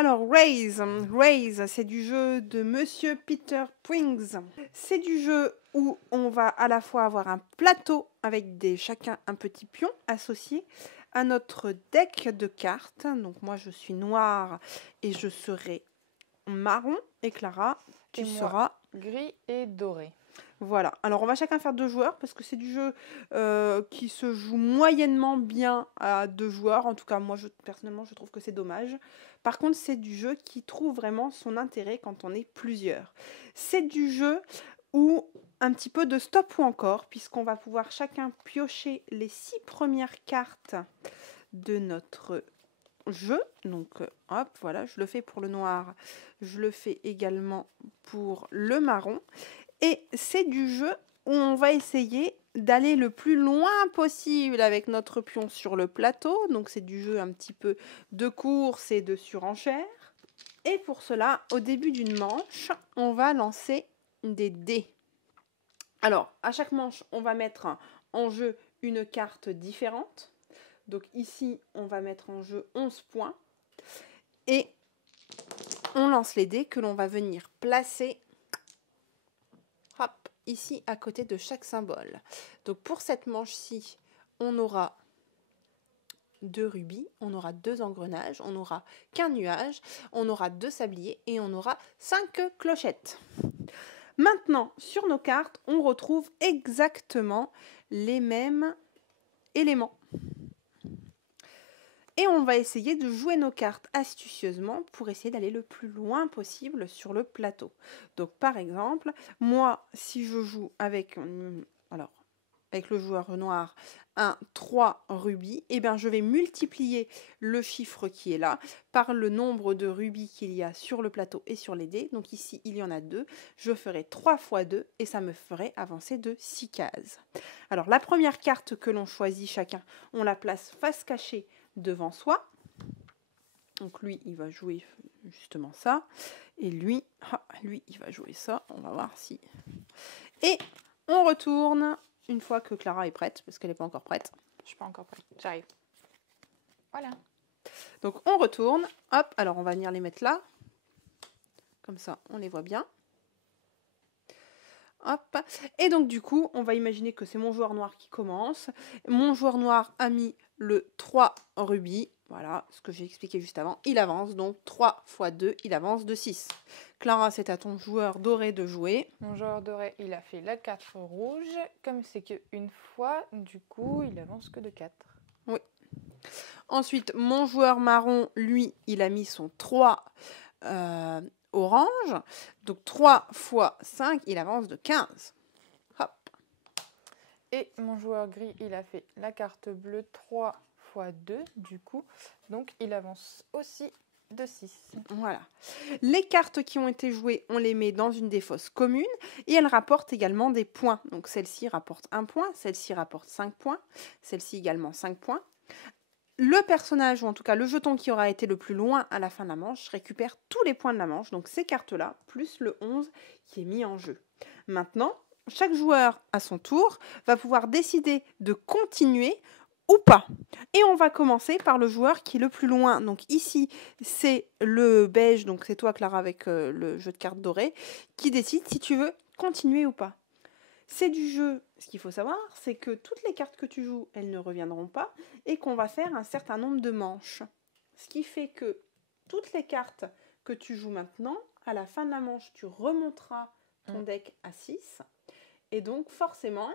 Alors, Raise. Raise, c'est du jeu de Monsieur Peter Pwings. C'est du jeu où on va à la fois avoir un plateau avec chacun un petit pion associé à notre deck de cartes. Donc moi, je suis noire et je serai marron. Et Clara, tu seras gris et doré. Voilà. Alors, on va chacun faire 2 joueurs parce que c'est du jeu qui se joue moyennement bien à 2 joueurs. En tout cas, moi, personnellement, je trouve que c'est dommage. Par contre, c'est du jeu qui trouve vraiment son intérêt quand on est plusieurs. C'est du jeu où un petit peu de stop ou encore, puisqu'on va pouvoir chacun piocher les 6 premières cartes de notre jeu. Donc, hop, voilà, je le fais pour le noir. Je le fais également pour le marron. Et c'est du jeu où on va essayer d'aller le plus loin possible avec notre pion sur le plateau. Donc c'est du jeu un petit peu de course et de surenchère. Et pour cela, au début d'une manche, on va lancer des dés. Alors, à chaque manche, on va mettre en jeu une carte différente. Donc ici, on va mettre en jeu 11 points. Et on lance les dés que l'on va venir placer ici à côté de chaque symbole. Donc pour cette manche-ci, on aura 2 rubis, on aura 2 engrenages, on n'aura qu'un nuage, on aura 2 sabliers et on aura 5 clochettes. Maintenant, sur nos cartes, on retrouve exactement les mêmes éléments. Et on va essayer de jouer nos cartes astucieusement pour essayer d'aller le plus loin possible sur le plateau. Donc par exemple, moi, si je joue avec le joueur noir un 3 rubis, eh bien je vais multiplier le chiffre qui est là par le nombre de rubis qu'il y a sur le plateau et sur les dés. Donc ici, il y en a 2. Je ferai 3 fois 2 et ça me ferait avancer de 6 cases. Alors la première carte que l'on choisit chacun, on la place face cachée devant soi. Donc lui, il va jouer justement ça. Et lui, il va jouer ça. On va voir si... Et on retourne une fois que Clara est prête, parce qu'elle n'est pas encore prête. Je suis pas encore prête, j'arrive. Voilà. Donc on retourne. Hop, alors on va venir les mettre là. Comme ça, on les voit bien. Hop. Et donc du coup, on va imaginer que c'est mon joueur noir qui commence. Mon joueur noir a mis le 3 rubis. Voilà, ce que j'ai expliqué juste avant. Il avance, donc 3 x 2, il avance de 6. Clara, c'est à ton joueur doré de jouer. Mon joueur doré, il a fait la 4 rouge. Comme c'est qu'une fois, du coup, il avance que de 4. Oui. Ensuite, mon joueur marron, lui, il a mis son 3 orange. Donc 3 x 5, il avance de 15. Hop. Et mon joueur gris, il a fait la carte bleue 3 x 2, du coup. Donc, il avance aussi de 6. Voilà. Les cartes qui ont été jouées, on les met dans une des fosses communes et elles rapportent également des points. Donc celle-ci rapporte 1 point, celle-ci rapporte 5 points, celle-ci également 5 points. Le personnage, ou en tout cas le jeton qui aura été le plus loin à la fin de la manche, récupère tous les points de la manche, donc ces cartes-là, plus le 11 qui est mis en jeu. Maintenant, chaque joueur, à son tour, va pouvoir décider de continuer ou pas. Et on va commencer par le joueur qui est le plus loin. Donc ici, c'est le beige, donc c'est toi Clara avec le jeu de cartes doré, qui décide si tu veux continuer ou pas. C'est du jeu, ce qu'il faut savoir, c'est que toutes les cartes que tu joues, elles ne reviendront pas et qu'on va faire un certain nombre de manches. Ce qui fait que toutes les cartes que tu joues maintenant, à la fin de la manche, tu remonteras ton deck à 6. Et donc forcément,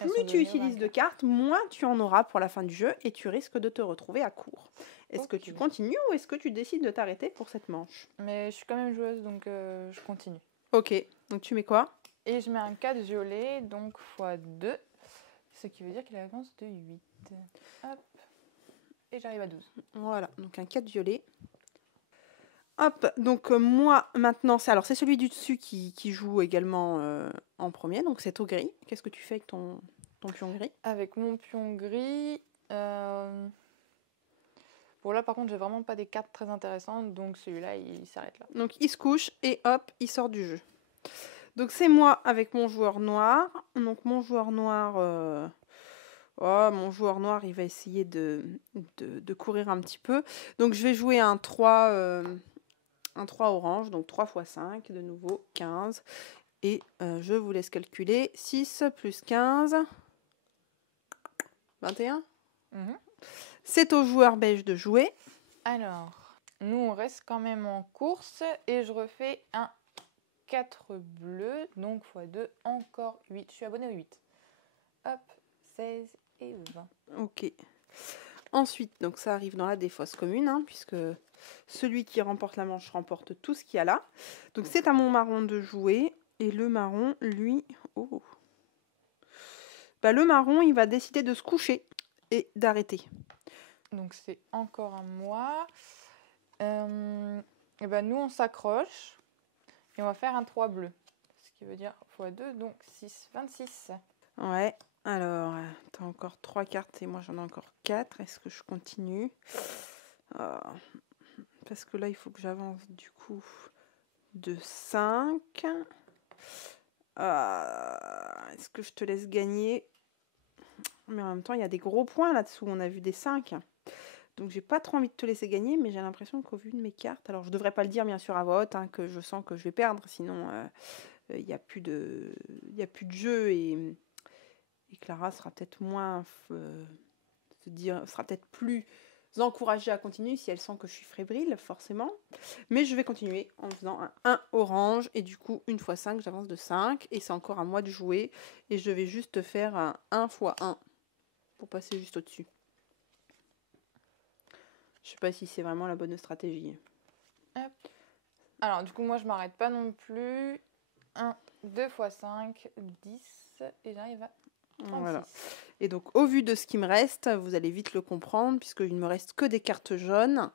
plus tu utilises de cartes, moins tu en auras pour la fin du jeu et tu risques de te retrouver à court. Est-ce que tu continues ou est-ce que tu décides de t'arrêter pour cette manche? Mais je suis quand même joueuse, donc je continue. Ok, donc tu mets quoi? Et je mets un 4 violet, donc x2, ce qui veut dire qu'il avance de 8. Hop. Et j'arrive à 12. Voilà, donc un 4 violet. Hop, donc moi maintenant, c'est celui du dessus qui joue également en premier, donc c'est au gris. Qu'est-ce que tu fais avec ton pion gris? Avec mon pion gris, bon là par contre j'ai vraiment pas des cartes très intéressantes, donc celui-là il s'arrête là. Donc il se couche et hop, il sort du jeu. Donc c'est moi avec mon joueur noir. Donc mon joueur noir, Oh, mon joueur noir, il va essayer de courir un petit peu. Donc, je vais jouer un 3 orange, donc 3 x 5, de nouveau 15. Et je vous laisse calculer. 6 plus 15, 21. C'est au joueur beige de jouer. Alors, nous, on reste quand même en course et je refais un 4 bleu, donc x 2, encore 8. Je suis abonnée au 8. Hop, 16 et 20. Ok. Ensuite, donc ça arrive dans la défausse commune, hein, puisque celui qui remporte la manche remporte tout ce qu'il y a là. Donc c'est à mon marron de jouer. Et le marron, lui... Oh. Bah, le marron, il va décider de se coucher et d'arrêter. Donc c'est encore à moi. Et ben nous, on s'accroche et on va faire un 3 bleu. Ce qui veut dire x 2, donc 6, 26. Ouais. Alors, tu as encore 3 cartes et moi j'en ai encore 4. Est-ce que je continue? Parce que là, il faut que j'avance du coup de 5. Est-ce que je te laisse gagner? Mais en même temps, il y a des gros points là-dessous. On a vu des 5. Donc, j'ai pas trop envie de te laisser gagner, mais j'ai l'impression qu'au vu de mes cartes... Alors, je devrais pas le dire, bien sûr, à voix haute, hein, que je sens que je vais perdre. Sinon, il n'y a plus de jeu et Clara sera peut-être moins... sera peut-être plus encouragée à continuer si elle sent que je suis fébrile, forcément. Mais je vais continuer en faisant un 1 orange. Et du coup, 1 x 5, j'avance de 5. Et c'est encore à moi de jouer. Et je vais juste faire un 1 x 1 pour passer juste au-dessus. Je sais pas si c'est vraiment la bonne stratégie. Hop. Alors, du coup, moi, je m'arrête pas non plus. 1, 2 x 5, 10. Et j'arrive à 36. Voilà. Et donc, au vu de ce qui me reste, vous allez vite le comprendre, puisqu'il ne me reste que des cartes jaunes.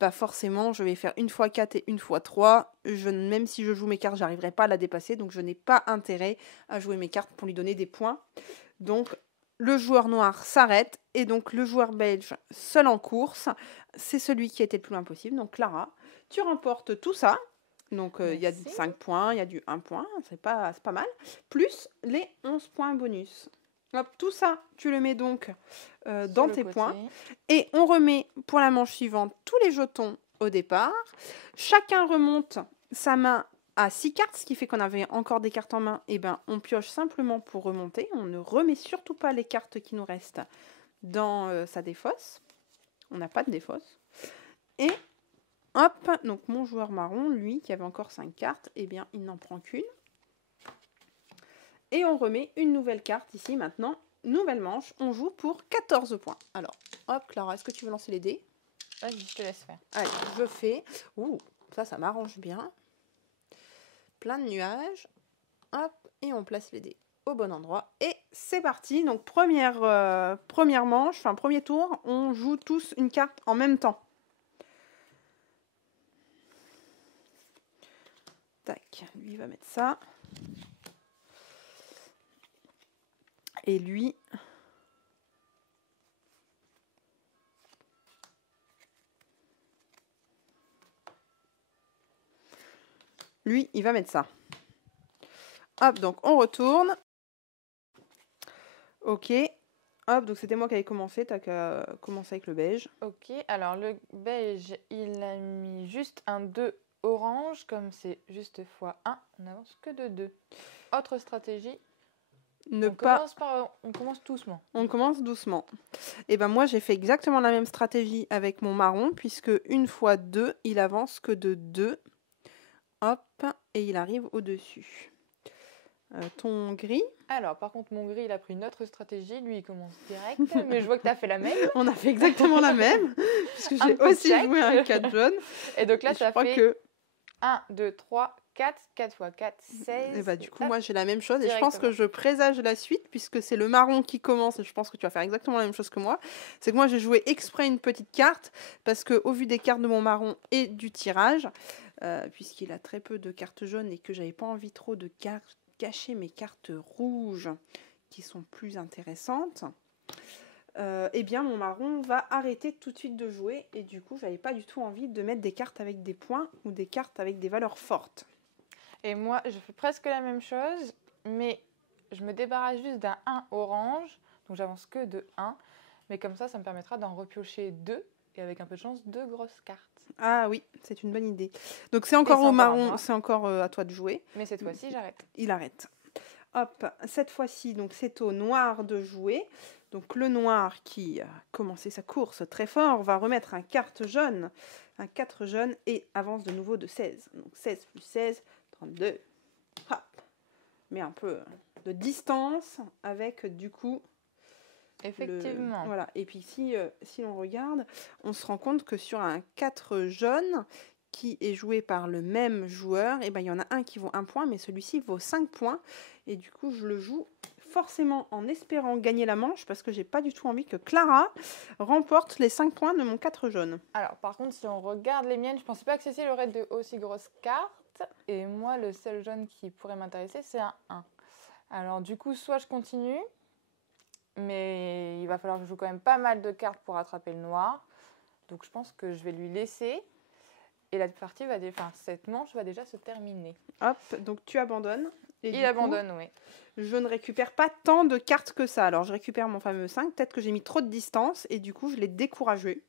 Bah forcément, je vais faire 1 x 4 et 1 x 3. Même si je joue mes cartes, j'arriverai pas à la dépasser. Donc, je n'ai pas intérêt à jouer mes cartes pour lui donner des points. Donc, le joueur noir s'arrête. Et donc, le joueur belge, seul en course, c'est celui qui a été le plus loin possible. Donc, Clara, tu remportes tout ça. Donc, il y a du 5 points, il y a du 1 point. C'est pas mal. Plus les 11 points bonus. Hop, tout ça, tu le mets donc dans tes points. Et on remet pour la manche suivante tous les jetons au départ. Chacun remonte sa main à 6 cartes, ce qui fait qu'on avait encore des cartes en main. Et ben, on pioche simplement pour remonter. On ne remet surtout pas les cartes qui nous restent dans sa défausse. On n'a pas de défausse. Et hop, donc mon joueur marron, lui, qui avait encore 5 cartes, eh bien, il n'en prend qu'une. Et on remet une nouvelle carte ici maintenant. Nouvelle manche, on joue pour 14 points. Alors, hop, Clara, est-ce que tu veux lancer les dés? Vas-y, je te laisse faire. Allez, je fais. Ouh, ça m'arrange bien. Plein de nuages. Hop, et on place les dés au bon endroit. Et c'est parti. Donc, première manche, enfin, premier tour, on joue tous une carte en même temps. Tac, lui, il va mettre ça. Et lui, il va mettre ça. Hop, donc on retourne. Ok. Hop, donc c'était moi qui avais commencé. T'as qu'à commencer avec le beige. Ok, alors le beige, il a mis juste un 2 orange. Comme c'est juste x1, on n'avance que de 2. Autre stratégie. On commence doucement. On commence doucement. Et ben moi, j'ai fait exactement la même stratégie avec mon marron, puisque 1 x 2, il avance que de 2. Hop, et il arrive au-dessus. Ton gris. Alors, par contre, mon gris, il a pris une autre stratégie. Lui, il commence direct, mais je vois que tu as fait la même. On a fait exactement la même, puisque j'ai aussi joué un 4 jaune. Et donc là, ça fait 1, 2, 3, 4, 4 x 4, 16. Et bah du coup, moi, j'ai la même chose. Et je pense que je présage la suite, puisque c'est le marron qui commence. Et je pense que tu vas faire exactement la même chose que moi. C'est que moi, j'ai joué exprès une petite carte, parce qu'au vu des cartes de mon marron et du tirage, puisqu'il a très peu de cartes jaunes et que j'avais pas envie trop de cacher mes cartes rouges, qui sont plus intéressantes, eh bien, mon marron va arrêter tout de suite de jouer. Et du coup, j'avais pas du tout envie de mettre des cartes avec des points ou des cartes avec des valeurs fortes. Et moi, je fais presque la même chose, mais je me débarrasse juste d'un 1 orange. Donc j'avance que de 1. Mais comme ça me permettra d'en repiocher 2. Et avec un peu de chance, 2 grosses cartes. Ah oui, c'est une bonne idée. Donc c'est encore au marron, c'est encore à toi de jouer. Mais cette fois-ci, j'arrête. Il arrête. Hop, cette fois-ci, donc c'est au noir de jouer. Donc le noir qui a commencé sa course très fort va remettre un carte jaune, un 4 jaune et avance de nouveau de 16. Donc 16 plus 16, 32. Hop. Met un peu de distance avec du coup... Effectivement. Voilà. Et puis si on regarde, on se rend compte que sur un 4 jaune qui est joué par le même joueur, et ben, il y en a un qui vaut 1 point, mais celui-ci vaut 5 points. Et du coup, je le joue forcément en espérant gagner la manche, parce que j'ai pas du tout envie que Clara remporte les 5 points de mon 4 jaune. Alors, par contre, si on regarde les miennes, je pensais pas que Cécile aurait de aussi grosses cartes. Et moi, le seul jaune qui pourrait m'intéresser, c'est un 1. Alors, du coup, soit je continue, mais il va falloir que je joue quand même pas mal de cartes pour attraper le noir. Donc, je pense que je vais lui laisser. Et la partie cette manche va déjà se terminer. Hop, donc tu abandonnes. Et il abandonne, oui. Je ne récupère pas tant de cartes que ça. Alors, je récupère mon fameux 5. Peut-être que j'ai mis trop de distance et du coup, je l'ai découragé.